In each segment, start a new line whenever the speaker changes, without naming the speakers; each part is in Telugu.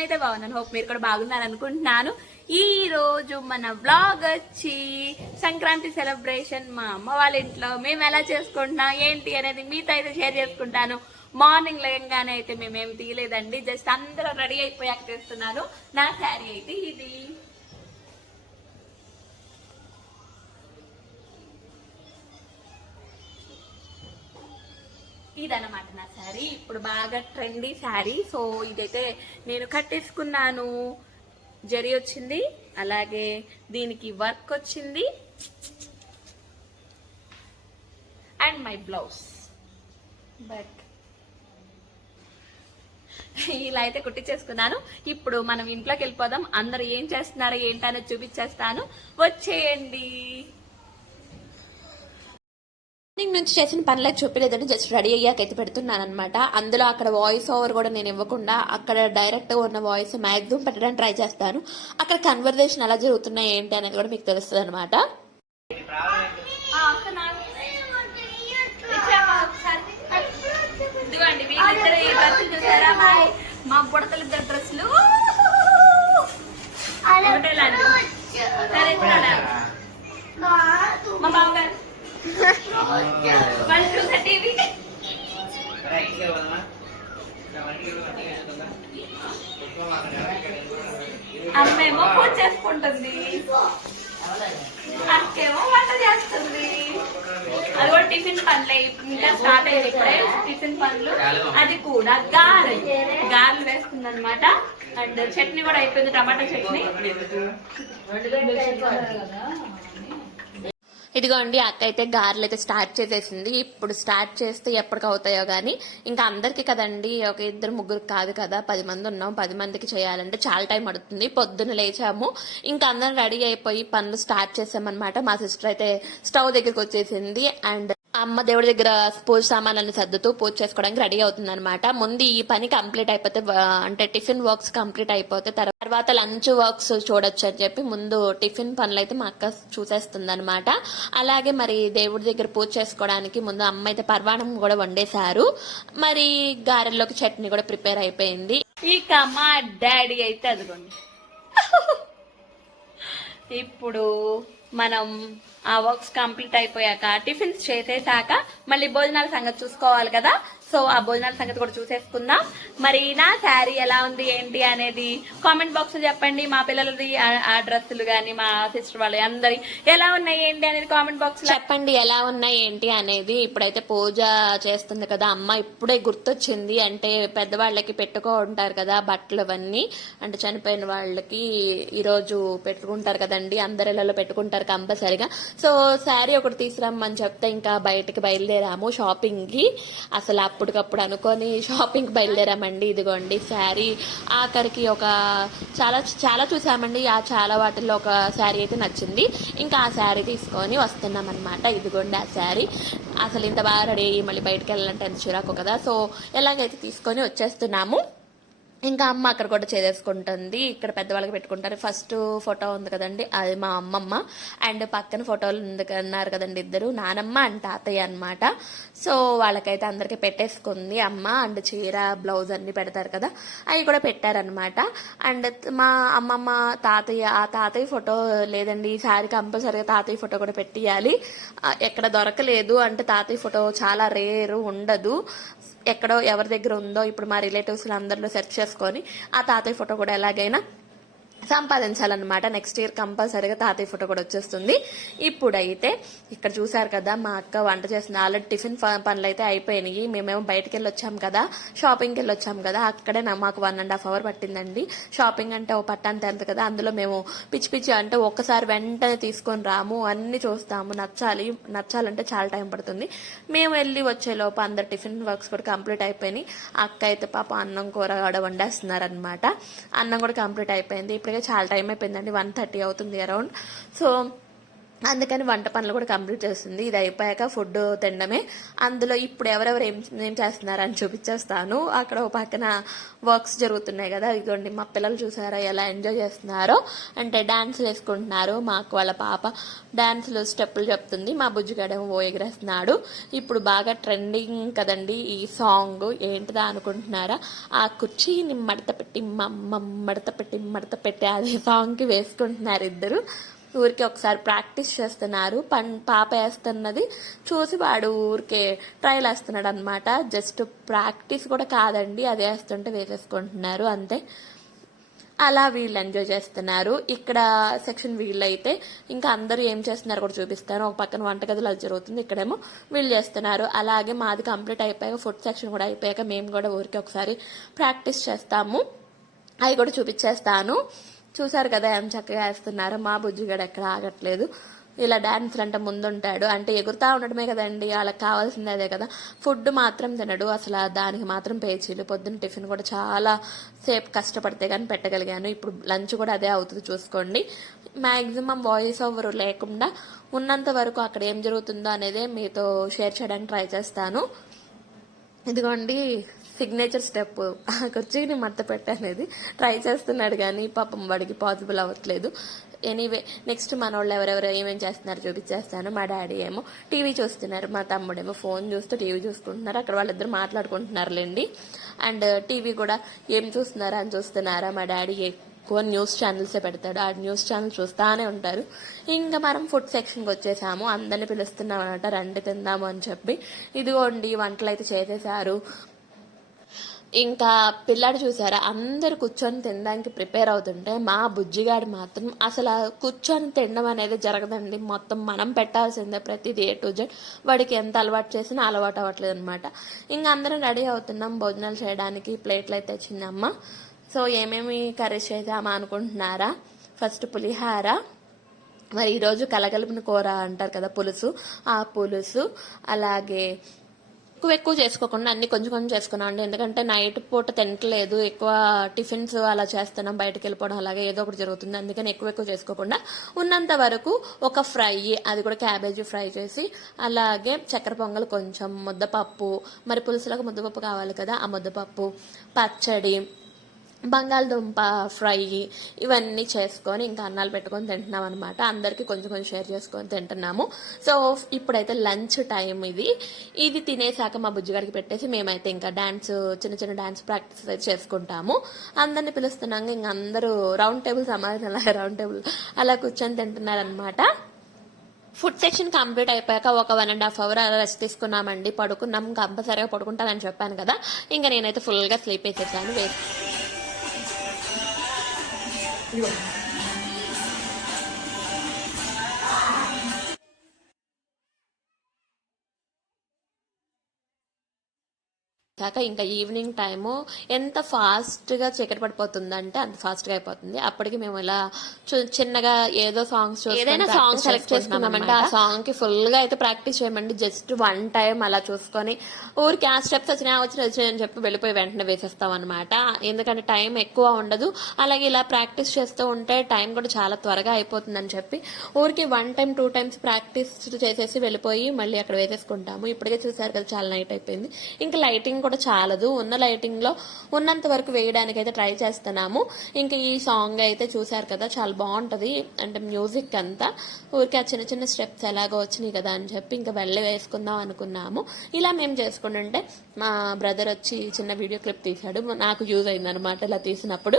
నేనైతే బాగున్నాను. హోప్ మీరు కూడా బాగున్నారు అనుకుంటున్నాను ఈ రోజు మన బ్లాగ్ వచ్చి సంక్రాంతి సెలబ్రేషన్ మా అమ్మ వాళ్ళ ఇంట్లో మేము ఎలా చేసుకుంటున్నాం ఏంటి అనేది మీతో అయితే షేర్ చేసుకుంటాను. మార్నింగ్ లేయంగానే అయితే మేమేం తీయలేదండి. జస్ట్ అందరూ రెడీ అయిపోయాక చేస్తున్నాను నా శారీ అయితే ఇది. ఇదన్నమాట నా శారీ. ఇప్పుడు బాగా ట్రెండీ శారీ. సో ఇదైతే నేను కట్టేసుకున్నాను. జరి వచ్చింది. అలాగే దీనికి వర్క్ వచ్చింది. And my blouse. బట్ ఇలా అయితే కుట్టించేసుకున్నాను. ఇప్పుడు మనం ఇంట్లోకి వెళ్ళిపోదాం. అందరు ఏం చేస్తున్నారో ఏంటనేది చూపించేస్తాను. వచ్చేయండి. మార్నింగ్ నుంచి చేసిన పనులకు చూపించలేదండి జస్ట్ రెడీ అయ్యాక ఎత్తి పెడుతున్నాను అనమాట అందులో అక్కడ వాయిస్ ఓవర్ కూడా నేను ఇవ్వకుండా అక్కడ డైరెక్ట్ ఉన్న వాయిస్ మ్యాక్సిమం పెట్టడానికి ట్రై చేస్తాను. అక్కడ కన్వర్జేషన్ ఎలా జరుగుతున్నాయి ఏంటి అనేది కూడా మీకు తెలుస్తుంది అనమాట మా మా బుడతలు ఇద్దరు డ్రెస్సులు. సరే ఇస్తారా? మా బావగారు వాళ్ళు చూసే టీవీ అమ్మేమో పూజ చేసుకుంటుంది. అక్కేమో వంట చేస్తుంది. అది కూడా టిఫిన్ పనులే ఇంకా స్టార్ట్ అయింది ఇప్పుడే టిఫిన్ పనులు. అది కూడా గారె. గారెలు వేస్తుంది అనమాట అండ్ చట్నీ కూడా అయిపోయింది టమాటా చట్నీ. ఇదిగోండి అక్క అయితే గారెలు అయితే స్టార్ట్ చేసేసింది. ఇప్పుడు స్టార్ట్ చేస్తే ఎప్పటికి అవుతాయో కానీ ఇంకా అందరికీ కదండి ఒక ఇద్దరు ముగ్గురు కాదు కదా పది మంది ఉన్నాం పది మందికి చేయాలంటే చాలా టైం పడుతుంది. పొద్దున్న లేచాము ఇంకా అందరం రెడీ అయిపోయి పనులు స్టార్ట్ చేసామన్నమాట. మా సిస్టర్ అయితే స్టవ్ దగ్గరికి వచ్చేసింది అండ్ అమ్మ దేవుడి దగ్గర పూజ సామాన్లను సర్దుతూ పూజ చేసుకోవడానికి రెడీ అవుతుంది అనమాట ముందు ఈ పని కంప్లీట్ అయిపోతే అంటే టిఫిన్ వర్క్స్ కంప్లీట్ అయిపోతే తర్వాత లంచ్ వర్క్స్ చూడొచ్చు అని చెప్పి ముందు టిఫిన్ పనులు అయితే మా అక్క చూసేస్తుంది అనమాట అలాగే మరి దేవుడి దగ్గర పూజ చేసుకోవడానికి ముందు అమ్మ అయితే పర్వాణం కూడా వండేశారు. మరి గారెల్లోకి చట్నీ కూడా ప్రిపేర్ అయిపోయింది. ఇక మా డాడీ అయితే అదిగోండి. ఇప్పుడు మనం ఆ వర్క్స్ కంప్లీట్ అయిపోయాక టిఫిన్స్ చేసేసాక మళ్ళీ భోజనాల సంగతి చూసుకోవాలి కదా. సో ఆ భోజనాల సంగతి కూడా చూసేసుకుందాం. మరి నా శారీ ఎలా ఉంది ఏంటి అనేది కామెంట్ బాక్స్ చెప్పండి. మా పిల్లలది ఆ- డ్రెస్సులు కానీ మా సిస్టర్ వాళ్ళు అందరి ఎలా ఉన్నాయి ఏంటి అనేది కామెంట్ బాక్స్ చెప్పండి ఎలా ఉన్నాయి ఏంటి అనేది. ఇప్పుడైతే పూజ చేస్తుంది కదా అమ్మ ఇప్పుడే గుర్తొచ్చింది. అంటే పెద్దవాళ్ళకి పెట్టుకో ఉంటారు కదా బట్టలు అవన్నీ. అంటే చనిపోయిన వాళ్ళకి ఈరోజు పెట్టుకుంటారు కదండి అందరిలలో పెట్టుకుంటారు కంపల్సరిగా. సో శారీ ఒకటి తీసుకురమ్మని చెప్తే ఇంకా బయటకి బయలుదేరాము షాపింగ్కి అసలు అప్పటికప్పుడు అనుకొని షాపింగ్ బయలుదేరామండి. ఇదిగోండి శారీ ఆఖరికి ఒక చాలా చాలా చూసామండి. ఆ చాలా వాటిల్లో ఒక శారీ అయితే నచ్చింది. ఇంకా ఆ శారీ తీసుకొని వస్తున్నాం అనమాట ఇదిగోండి ఆ శారీ. అసలు ఇంత బాగా రెడీ అయ్యి మళ్ళీ బయటకు వెళ్ళాలంటే ఎంత చిరాకు కదా. సో ఎలాగైతే తీసుకొని వచ్చేస్తున్నాము. ఇంకా అమ్మ అక్కడ కూడా చేసేసుకుంటుంది. ఇక్కడ పెద్దవాళ్ళకి పెట్టుకుంటారు. ఫస్ట్ ఫోటో ఉంది కదండి అది మా అమ్మమ్మ. అండ్ పక్కన ఫోటోలు ఉంది అన్నారు కదండి ఇద్దరు. నానమ్మ అండ్ తాతయ్య అన్నమాట. సో వాళ్ళకైతే అందరికి పెట్టేసుకుంది అమ్మ అండ్ చీర బ్లౌజ్ అన్ని పెడతారు కదా అవి కూడా పెట్టారనమాట అండ్ మా అమ్మమ్మ తాతయ్య ఆ తాతయ్య ఫోటో లేదండి ఈసారి కంపల్సరీగా తాతయ్య ఫోటో కూడా పెట్టియాలి ఎక్కడ దొరకలేదు అంటే తాతయ్య ఫోటో చాలా రేరు ఉండదు. ఎక్కడో ఎవరి దగ్గర ఉందో ఇప్పుడు మా రిలేటివ్స్ అందరిలో సెర్చ్ చేసుకొని ఆ తాతయ్య ఫోటో కూడా ఎలాగైనా సంపాదించాలన్నమాట. నెక్స్ట్ ఇయర్ కంపల్సరీగా తాతయ్య ఫోటో కూడా వచ్చేస్తుంది. ఇప్పుడైతే ఇక్కడ చూసారు కదా మా అక్క వంట చేస్తుంది. ఆల్రెడీ టిఫిన్ పనులు అయితే అయిపోయినాయి. మేమేమో బయటకు వెళ్ళి వచ్చాం కదా షాపింగ్కి వెళ్ళి వచ్చాం కదా అక్కడే మాకు వన్ అండ్ హాఫ్ అవర్ పట్టిందండి. షాపింగ్ అంటే ఓ పట్టాన్ని తెలుసు కదా అందులో మేము పిచ్చి పిచ్చి అంటే ఒక్కసారి వెంటనే తీసుకొని రాము అన్ని చూస్తాము. నచ్చాలి నచ్చాలంటే చాలా టైం పడుతుంది. మేము వెళ్ళి వచ్చే లోపు అందరు టిఫిన్ వర్క్స్ కూడా కంప్లీట్ అయిపోయినాయి. అక్క అయితే పాప అన్నం కూర కూడా వండేస్తున్నారనమాట అన్నం కూడా కంప్లీట్ అయిపోయింది. ఇప్పుడు ఇప్పటికే చాలా టైం అయిపోయిందండి వన్ థర్టీ అవుతుంది అరౌండ్. సో అందుకని వంట పనులు కూడా కంప్లీట్ చేస్తుంది. ఇది అయిపోయాక ఫుడ్ తినడమే. అందులో ఇప్పుడు ఎవరెవరు ఏం ఏం చేస్తున్నారని చూపించేస్తాను. అక్కడ ఒక పక్కన వర్క్స్ జరుగుతున్నాయి కదా. ఇదిగోండి మా పిల్లలు చూసారా ఎలా ఎంజాయ్ చేస్తున్నారో. అంటే డాన్సులు వేసుకుంటున్నారు. మాకు వాళ్ళ పాప డాన్సులు స్టెప్పులు చెప్తుంది. మా బుజ్జిగాడేమో ఓ ఎగరేస్తున్నాడు. ఇప్పుడు బాగా ట్రెండింగ్ కదండి ఈ సాంగ్. ఏంటిదా అనుకుంటున్నారా? ఆ కుర్చీని మడత పెట్టి మమ్మ మడత పెట్టి మడత పెట్టి అదే సాంగ్కి వేసుకుంటున్నారు ఇద్దరు. ఊరికే ఒకసారి ప్రాక్టీస్ చేస్తున్నారు. పన్ పాప వేస్తున్నది. చూసి వాడు ఊరికే ట్రైల్ వేస్తున్నాడు అనమాట జస్ట్ ప్రాక్టీస్ కూడా కాదండి. అది వేస్తుంటే వేసేసుకుంటున్నారు. అంతే. అలా వీళ్ళు ఎంజాయ్ చేస్తున్నారు. ఇక్కడ సెక్షన్ వీళ్ళు అయితే ఇంకా అందరూ ఏం చేస్తున్నారు కూడా చూపిస్తాను. ఒక పక్కన వంటగదిలో అది జరుగుతుంది. ఇక్కడేమో వీళ్ళు చేస్తున్నారు. అలాగే మాది కంప్లీట్ అయిపోయాక ఫుడ్ సెక్షన్ కూడా అయిపోయాక మేము కూడా ఊరికి ఒకసారి ప్రాక్టీస్ చేస్తాము. అవి కూడా చూపించేస్తాను. చూసారు కదా ఏం చక్కగా వేస్తున్నారు మా బుజ్జిగాడు ఎక్కడ ఆగట్లేదు. ఇలా డాన్స్లు అంటే ముందుంటాడు. అంటే ఎగురుతా ఉండడమే కదండి వాళ్ళకి కావాల్సింది అదే కదా. ఫుడ్ మాత్రం తినడు అసలు దానికి మాత్రం పేచీలు. పొద్దున్న టిఫిన్ కూడా చాలా సేపు కష్టపడితే కానీ పెట్టగలిగాను. ఇప్పుడు లంచ్ కూడా అదే అవుతుంది చూసుకోండి. మ్యాక్సిమం వాయిస్ ఓవర్ లేకుండా ఉన్నంత వరకు అక్కడ ఏం జరుగుతుందో అనేది మీతో షేర్ చేయడానికి ట్రై చేస్తాను. ఇదిగోండి సిగ్నేచర్ స్టెప్ కుర్చీని మత్త పెట్టనేది ట్రై చేస్తున్నాడు కానీ పాపం వాడికి పాసిబుల్ అవ్వట్లేదు. ఎనీవే నెక్స్ట్ మన వాళ్ళు ఎవరెవరు ఏమేం చేస్తున్నారు చూపించేస్తాను. మా డాడీ ఏమో టీవీ చూస్తున్నారు మా తమ్ముడేమో ఫోన్ చూస్తూ టీవీ చూసుకుంటున్నారు అక్కడ వాళ్ళిద్దరు మాట్లాడుకుంటున్నారులేండి. అండ్ టీవీ కూడా ఏం చూస్తున్నారా అని చూస్తున్నారా? మా డాడీ ఎక్కువ న్యూస్ ఛానల్సే పెడతాడు. ఆ న్యూస్ ఛానల్ చూస్తానే ఉంటారు. ఇంకా మనం ఫుడ్ సెక్షన్కి వచ్చేసాము. అందరిని పిలుస్తున్నాం అనమాట రండి తిందాము అని చెప్పి. ఇదిగోండి వంటలు అయితే చేసేసారు. ఇంకా పిల్లాడు చూసారా? అందరు కూర్చొని తినడానికి ప్రిపేర్ అవుతుంటే మా బుజ్జిగాడు మాత్రం అసలు కూర్చొని తినడం అనేది జరగదండి. మొత్తం మనం పెట్టాల్సిందే ప్రతిదీ ఏ టు జెడ్ వాడికి ఎంత అలవాటు చేసినా అలవాటు అవ్వట్లేదు అనమాట ఇంకా అందరం రెడీ అవుతున్నాం భోజనాలు చేయడానికి. ప్లేట్లు అయితే చిన్నమ్మ. సో ఏమేమి కర్రీస్ చేద్దామా అనుకుంటున్నారా? ఫస్ట్ పులిహార. మరి ఈరోజు కలగలిపిన కూర అంటారు కదా పులుసు. ఆ పులుసు అలాగే ఎక్కువ ఎక్కువ చేసుకోకుండా అన్ని కొంచెం కొంచెం చేసుకున్నామండి ఎందుకంటే నైట్ పూట తినట్లేదు. ఎక్కువ టిఫిన్స్ అలా చేస్తున్నాం బయటకు వెళ్ళిపోవడం అలాగే ఏదో ఒకటి జరుగుతుంది. అందుకని ఎక్కువ ఎక్కువ చేసుకోకుండా ఉన్నంత వరకు ఒక ఫ్రై అది కూడా క్యాబేజీ ఫ్రై చేసి అలాగే చక్కెర పొంగల్ కొంచెం ముద్దపప్పు మరి పులుసులకు ముద్దపప్పు కావాలి కదా ఆ ముద్దపప్పు పచ్చడి బంగాళదుంప ఫ్రై ఇవన్నీ చేసుకొని ఇంకా అన్నాలు పెట్టుకొని తింటున్నాం అనమాట అందరికీ కొంచెం కొంచెం షేర్ చేసుకొని తింటున్నాము. సో ఇప్పుడైతే లంచ్ టైం ఇది. ఇది తినేసాక మా బుజ్జిగాడికి పెట్టేసి మేమైతే ఇంకా డ్యాన్స్ చిన్న చిన్న డ్యాన్స్ ప్రాక్టీస్ అయితే చేసుకుంటాము. అందరిని పిలుస్తున్నాక ఇంకా అందరూ రౌండ్ టేబుల్ సమాధానం అలా రౌండ్ టేబుల్ అలా కూర్చొని తింటున్నారనమాట ఫుడ్ సెక్షన్ కంప్లీట్ అయిపోయాక ఒక వన్ అండ్ హాఫ్ అవర్ అలా రెస్ట్ తీసుకున్నామండి. పడుకున్నాం. కంపల్సరీగా పడుకుంటానని చెప్పాను కదా. ఇంకా నేనైతే ఫుల్గా స్లీప్ వేసేసాను. వేసి 一个 కాక ఇంకా ఈవినింగ్ టైము ఎంత ఫాస్ట్గా చీకటి పడిపోతుందంటే అంత ఫాస్ట్గా అయిపోతుంది. అప్పటికి మేము ఇలా చిన్నగా ఏదో సాంగ్స్ ఏదైనా సాంగ్ సెలెక్ట్ చేసుకున్నామంటే ఆ సాంగ్కి ఫుల్గా అయితే ప్రాక్టీస్ చేయమండి. జస్ట్ వన్ టైం అలా చూసుకొని ఊరికి ఆ స్టెప్స్ వచ్చినా వచ్చినా వచ్చినాయి అని చెప్పి వెళ్ళిపోయి వెంటనే వేసేస్తాం అనమాట ఎందుకంటే టైం ఎక్కువ ఉండదు. అలాగే ఇలా ప్రాక్టీస్ చేస్తూ ఉంటే టైం కూడా చాలా త్వరగా అయిపోతుందని చెప్పి ఊరికి one time two times practice చేసేసి వెళ్ళిపోయి మళ్ళీ అక్కడ వేసేసుకుంటాము. ఇప్పటికే చూసారు కదా చాలా నైట్ అయిపోయింది. ఇంకా లైటింగ్ కూడా చాలదు. ఉన్న లైటింగ్లో ఉన్నంత వరకు వేయడానికి అయితే ట్రై చేస్తున్నాము. ఇంకా ఈ సాంగ్ అయితే చూసారు కదా చాలా బాగుంటది. అంటే మ్యూజిక్ అంతా. ఊరికి ఆ చిన్న చిన్న స్టెప్స్ ఎలాగో వచ్చినాయి కదా అని చెప్పి ఇంకా వెళ్ళి వేసుకుందాం అనుకున్నాము. ఇలా మేము చేసుకుంటుంటే మా బ్రదర్ వచ్చి చిన్న వీడియో క్లిప్ తీశాడు. నాకు యూజ్ అయింది అనమాట ఇలా తీసినప్పుడు.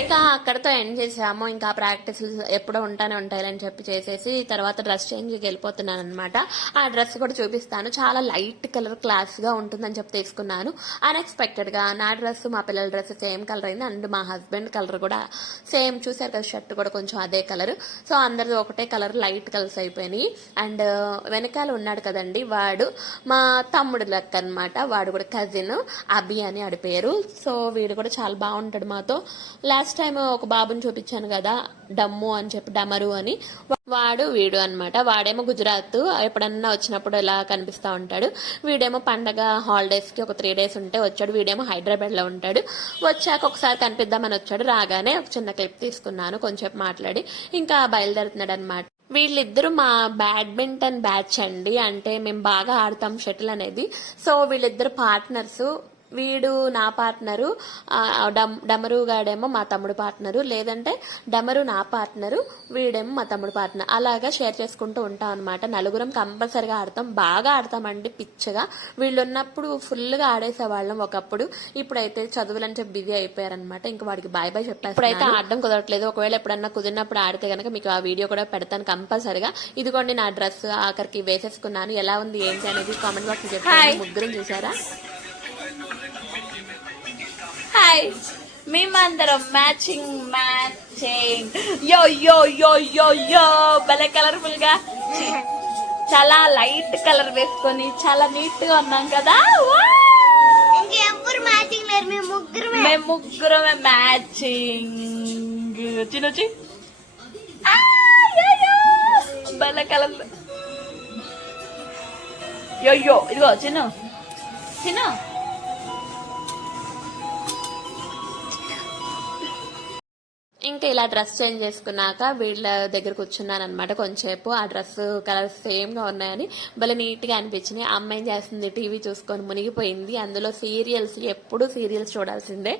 ఇంకా అక్కడతో ఎండ్ చేసాము. ఇంకా ప్రాక్టీస్ ఎప్పుడో ఉంటానే ఉంటాయని చెప్పి చేసేసి తర్వాత డ్రెస్ చేంజ్కి వెళ్ళిపోతున్నాను అనమాట ఆ డ్రెస్ కూడా చూపిస్తాను. చాలా లైట్ కలర్ క్లాస్గా ఉంటుందని చెప్పి తీసుకున్నాను. అన్ఎక్స్పెక్టెడ్గా నా డ్రెస్ మా పిల్లల డ్రెస్ సేమ్ కలర్ అయింది. అండ్ మా హస్బెండ్ కలర్ కూడా సేమ్ చూసారు కదా షర్ట్ కూడా కొంచెం అదే కలర్ సో అందరిది ఒకటే కలర్ లైట్ కలర్స్ అయిపోయినాయి. అండ్ uh, వెనకాల ఉన్నాడు కదండి వాడు మా తమ్ముడు లెక్క అనమాట వాడు కూడా కజిన్ అభి అని ఆడి పేరు. సో వీడు కూడా చాలా బాగుంటాడు మాతో. లాస్ట్ టైం ఒక బాబుని చూపించాను కదా డమ్ము అని చెప్పి డమరు అని. వాడు వీడు అన్నమాట. వాడేమో గుజరాత్ ఎప్పుడన్నా వచ్చినప్పుడు ఇలా కనిపిస్తా ఉంటాడు. వీడేమో పండగ హాలిడేస్కి ఒక త్రీ డేస్ ఉంటే వచ్చాడు. వీడేమో హైదరాబాద్లో ఉంటాడు. వచ్చాక ఒకసారి కనిపిద్దామని వచ్చాడు. రాగానే ఒక చిన్న క్లిప్ తీసుకున్నాను. కొంచెంసేపు మాట్లాడి ఇంకా బయలుదేరుతున్నాడు అనమాట వీళ్ళిద్దరూ మా బ్యాడ్మింటన్ బ్యాచ్ అండి. అంటే మేము బాగా ఆడతాం షటిల్ అనేది. సో వీళ్ళిద్దరు పార్ట్నర్స్ వీడు నా పార్ట్నరు డమ్ డమరు గాడేమో మా తమ్ముడు పార్ట్నరు లేదంటే డమరు నా పార్ట్నరు వీడేమో మా తమ్ముడు పార్ట్నర్. అలాగా షేర్ చేసుకుంటూ ఉంటాం అనమాట నలుగురం కంపల్సరిగా ఆడతాం. బాగా ఆడతామండి పిచ్చగా. వీళ్ళు ఉన్నప్పుడు ఫుల్గా ఆడేసేవాళ్ళం ఒకప్పుడు. ఇప్పుడైతే చదువులని చెప్పి బిజీ అయిపోయారనమాట ఇంకా వాడికి బాయ్ బాయ్ చెప్పారు ఇప్పుడైతే ఆడడం కుదరట్లేదు. ఒకవేళ ఎప్పుడన్నా కుదిరినప్పుడు ఆడితే కనుక మీకు ఆ వీడియో కూడా పెడతాను కంపల్సరిగా. ఇదిగోండి నా డ్రెస్ ఆఖరికి వేసేసుకున్నాను. ఎలా ఉంది ఏంటి అనేది కామెంట్ బాక్స్ చెప్పండి. ముగ్గురం చూసారా? హాయ్ మేమందరం మ్యాచింగ్ మ్యాచింగ్ యో యో యో యో యో భలే కలర్ఫుల్గా. చాలా లైట్ కలర్ వేసుకొని చాలా నీట్గా ఉన్నాం కదా.
మేము ముగ్గురు
మ్యాచింగ్ చిన్నొచ్చి భలే కలర్ యో యో ఇదిగో చిన్న. చిన్న. ఇంకా ఇలా డ్రెస్ చేంజ్ చేసుకున్నాక వీళ్ళ దగ్గర కూర్చున్నాను అనమాట కొంచెంసేపు. ఆ డ్రెస్ కలర్స్ సేమ్గా ఉన్నాయని భలే నీట్గా అనిపించినాయి అమ్మాయి చేస్తుంది? టీవీ చూసుకొని మునిగిపోయింది. అందులో సీరియల్స్ ఎప్పుడు సీరియల్స్ చూడాల్సిందే.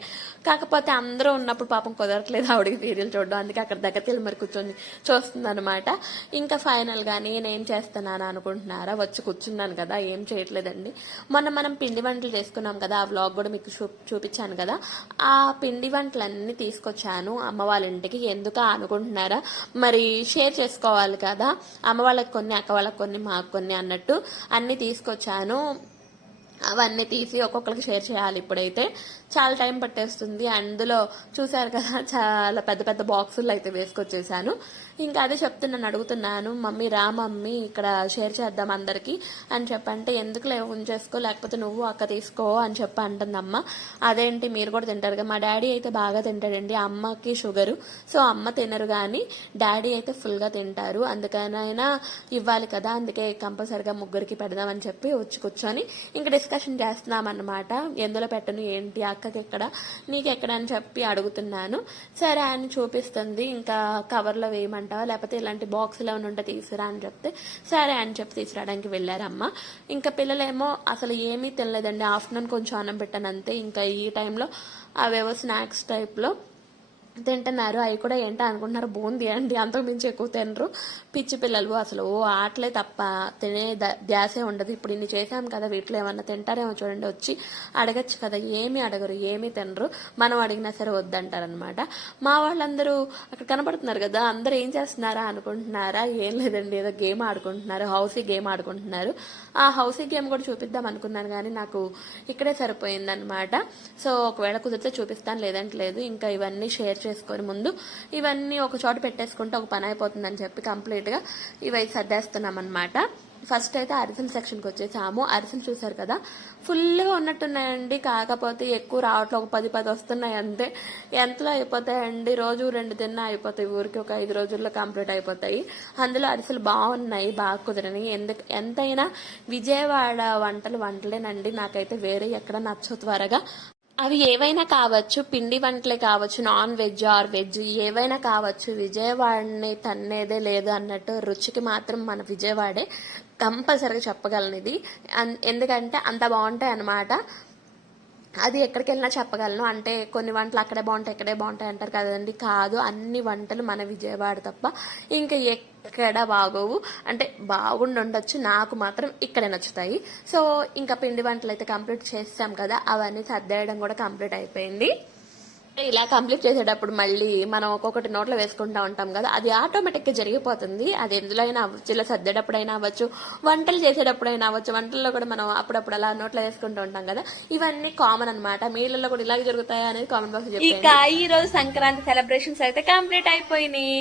కాకపోతే అందరూ ఉన్నప్పుడు పాపం కుదరట్లేదు ఆవిడకి సీరియల్ చూడడం. అందుకే అక్కడ దగ్గరికి వెళ్ళి మరి కూర్చొని చూస్తుంది అనమాట ఇంకా ఫైనల్గా నేనేం చేస్తున్నాను అనుకుంటున్నారా? వచ్చి కూర్చున్నాను కదా ఏం చేయట్లేదండి. మొన్న మనం పిండి వంటలు చేసుకున్నాం కదా ఆ వ్లాగ్ కూడా మీకు చూ చూపించాను కదా. ఆ పిండి వంటలన్నీ తీసుకొచ్చాను. అమ్మవారి వాళ్ళ ఇంటికి ఎందుకు అనుకుంటున్నారా? మరి షేర్ చేసుకోవాలి కదా. అమ్మ వాళ్ళకి కొన్ని అక్క వాళ్ళకి కొన్ని మాకు కొన్ని అన్నట్టు అన్ని తీసుకొచ్చాను. అవన్నీ తీసి ఒక్కొక్కరికి షేర్ చేయాలి ఇప్పుడైతే. చాలా టైం పట్టేస్తుంది. అందులో చూశారు కదా చాలా పెద్ద పెద్ద బాక్సులు అయితే వేసుకొచ్చేసాను. ఇంకా అదే చెప్తున్నాను అడుగుతున్నాను మమ్మీ రా మమ్మీ ఇక్కడ షేర్ చేద్దాం అందరికి అని చెప్పంటే ఎందుకు లేవు ఉంచేసుకో లేకపోతే నువ్వు అక్క తీసుకో అని చెప్పి అంటుందమ్మ. అదేంటి మీరు కూడా తింటారు కదా మా డాడీ అయితే బాగా తింటాడండి అమ్మకి షుగరు సో అమ్మ తినరు కానీ డాడీ అయితే ఫుల్గా తింటారు అందుకనైనా ఇవ్వాలి కదా అందుకే కంపల్సరిగా ముగ్గురికి పెడదామని చెప్పి వచ్చి కూర్చొని ఇంకా డిస్కషన్ చేస్తున్నాం అన్నమాట ఎందులో పెట్టను ఏంటి అక్కకి ఎక్కడ? నీకు ఎక్కడ అని చెప్పి అడుగుతున్నాను. సరే అని చూపిస్తుంది. ఇంకా కవర్లో వేయమంటావా? లేకపోతే ఇలాంటి బాక్స్లో ఉంటే తీసుకురా అని చెప్తే సరే అని చెప్పి తీసుకురావడానికి వెళ్ళారమ్మ. ఇంకా పిల్లలేమో అసలు ఏమీ తినలేదండి. ఆఫ్టర్నూన్ కొంచెం అన్నం పెట్టాను అంతే. ఇంకా ఈ టైంలో అవేవో స్నాక్స్ టైప్లో తింటున్నారు అవి కూడా ఏంటో అనుకుంటున్నారు. బూంది అండి అంతకు మించి ఎక్కువ తినరు. పిచ్చి పిల్లలు అసలు. ఓ ఆటలే తప్ప తినే ధ్యాసే ఉండదు. ఇప్పుడు ఇన్ని చేసాం కదా వీటిలో ఏమన్నా తింటారేమో చూడండి వచ్చి అడగచ్చు కదా. ఏమీ అడగరు ఏమీ తినరు. మనం అడిగినా సరే వద్దంటారనమాట మా వాళ్ళందరూ అక్కడ కనపడుతున్నారు కదా అందరూ ఏం చేస్తున్నారా అనుకుంటున్నారా? ఏం లేదండి ఏదో గేమ్ ఆడుకుంటున్నారు. హౌసీ గేమ్ ఆడుకుంటున్నారు. ఆ హౌసీ గేమ్ కూడా చూపిద్దాం అనుకున్నాను కానీ నాకు ఇక్కడే సరిపోయిందనమాట సో ఒకవేళ కుదిరితే చూపిస్తాను లేదంటే లేదు. ఇంకా ఇవన్నీ షేర్ చేసుకొని ముందు ఇవన్నీ ఒక చోట పెట్టేసుకుంటే ఒక పని అయిపోతుందని చెప్పి కంప్లీట్గా ఇవి సర్దేస్తున్నాం అనమాట ఫస్ట్ అయితే అరిసెల సెక్షన్కి వచ్చేసాము. అరిసెలు చూసారు కదా? ఫుల్గా ఉన్నట్టున్నాయండి. కాకపోతే ఎక్కువ రావట్లో. ఒక పది పది వస్తున్నాయి అంతే. ఎంతలో అయిపోతాయండి? రోజు రెండు తిన్నా అయిపోతాయి. ఊరికి ఒక ఐదు రోజుల్లో కంప్లీట్ అయిపోతాయి. అందులో అరిసెలు బాగున్నాయి. బాగా కుదిరినాయి. ఎందుకు? ఎంతైనా విజయవాడ వంటలు వంటలేనండి. నాకైతే వేరే ఎక్కడ నచ్చవు త్వరగా. అవి ఏవైనా కావచ్చు పిండి వంటలే కావచ్చు నాన్ వెజ్ ఆర్ వెజ్ ఏవైనా కావచ్చు విజయవాడని తన్నేదే లేదు అన్నట్టు రుచికి మాత్రం మన విజయవాడే కంపల్సరీగా చెప్పగలను ఇది అన్- ఎందుకంటే అంత బాగుంటాయి అన్నమాట అది ఎక్కడికి వెళ్ళినా చెప్పగలను. అంటే కొన్ని వంటలు అక్కడే బాగుంటాయి ఇక్కడే బాగుంటాయి అంటారు కదండి. కాదు అన్ని వంటలు మన విజయవాడ తప్ప ఇంకా ఎక్కడ బాగోవు. అంటే బాగుండి ఉండొచ్చు నాకు మాత్రం ఇక్కడే నచ్చుతాయి. సో ఇంకా పిండి వంటలు అయితే కంప్లీట్ చేసాం కదా అవన్నీ సర్దేయడం కూడా కంప్లీట్ అయిపోయింది.
ఇలా కంప్లీట్ చేసేటప్పుడు మళ్ళీ మనం ఒక్కొక్కటి నోట్లో వేసుకుంటా ఉంటాం కదా అది ఆటోమేటిక్గా జరిగిపోతుంది. అది ఎందులో అయినా అవ్వచ్చు ఇలా సర్దేటప్పుడైనా అవ్వచ్చు వంటలు చేసేటప్పుడైనా అవ్వచ్చు వంటల్లో కూడా మనం అప్పుడప్పుడు అలా నోట్లో వేసుకుంటూ ఉంటాం కదా ఇవన్నీ కామన్ అన్నమాట. మీళ్ళల్లో కూడా ఇలాగే జరుగుతాయా అనేది కామన్ బాక్స్ ఇక ఈ రోజు సంక్రాంతి సెలబ్రేషన్స్ అయితే కంప్లీట్ అయిపోయినాయి.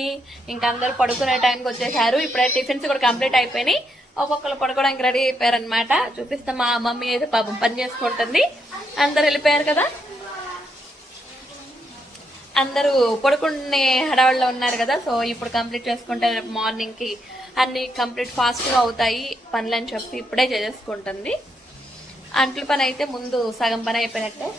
ఇంకా అందరూ పడుకునే టైంకి వచ్చేసారు. ఇప్పుడే టిఫిన్స్ కూడా కంప్లీట్ అయిపోయినాయి. ఒక్కొక్కరు పడుకోవడానికి రెడీ అయిపోయారనమాట చూపిస్తే మా మమ్మీ అయితే పాపం పని చేసుకుంటుంది. అందరు వెళ్ళిపోయారు కదా? అందరూ పడుకునే హడావుల్లో ఉన్నారు కదా సో ఇప్పుడు కంప్లీట్ చేసుకుంటే రేపు మార్నింగ్కి అన్ని కంప్లీట్ ఫాస్ట్గా అవుతాయి పనులు అని చెప్పి ఇప్పుడే చేసేసుకుంటుంది. అంట్ల పని అయితే ముందు సగం పని అయిపోయినట్టే.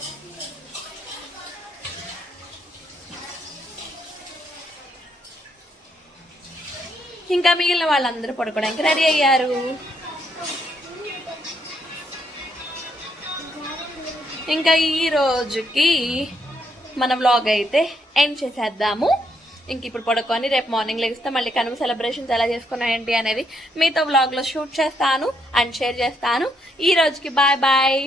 ఇంకా మిగిలిన వాళ్ళందరూ పడుకోవడానికి రెడీ అయ్యారు. ఇంకా ఈ రోజుకి మన వ్లాగ్ అయితే ఎండ్ చేసేద్దాము. ఇంక ఇప్పుడు పడుకొని రేపు మార్నింగ్ లెగిస్తే మళ్ళీ కనుమ సెలబ్రేషన్స్ ఎలా చేసుకున్నాయండి అనేది మీతో వ్లాగ్లో షూట్ చేస్తాను అండ్ షేర్ చేస్తాను. ఈ రోజుకి బాయ్ బాయ్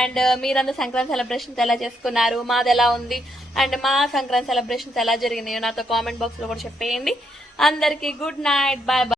అండ్ మీరందరూ సంక్రాంతి సెలబ్రేషన్స్ ఎలా చేసుకున్నారు? మాది ఎలా ఉంది? అండ్ మా సంక్రాంతి సెలబ్రేషన్స్ ఎలా జరిగినాయో నాతో కామెంట్ బాక్స్లో కూడా చెప్పేయండి. అందరికీ గుడ్ నైట్ బాయ్ బాయ్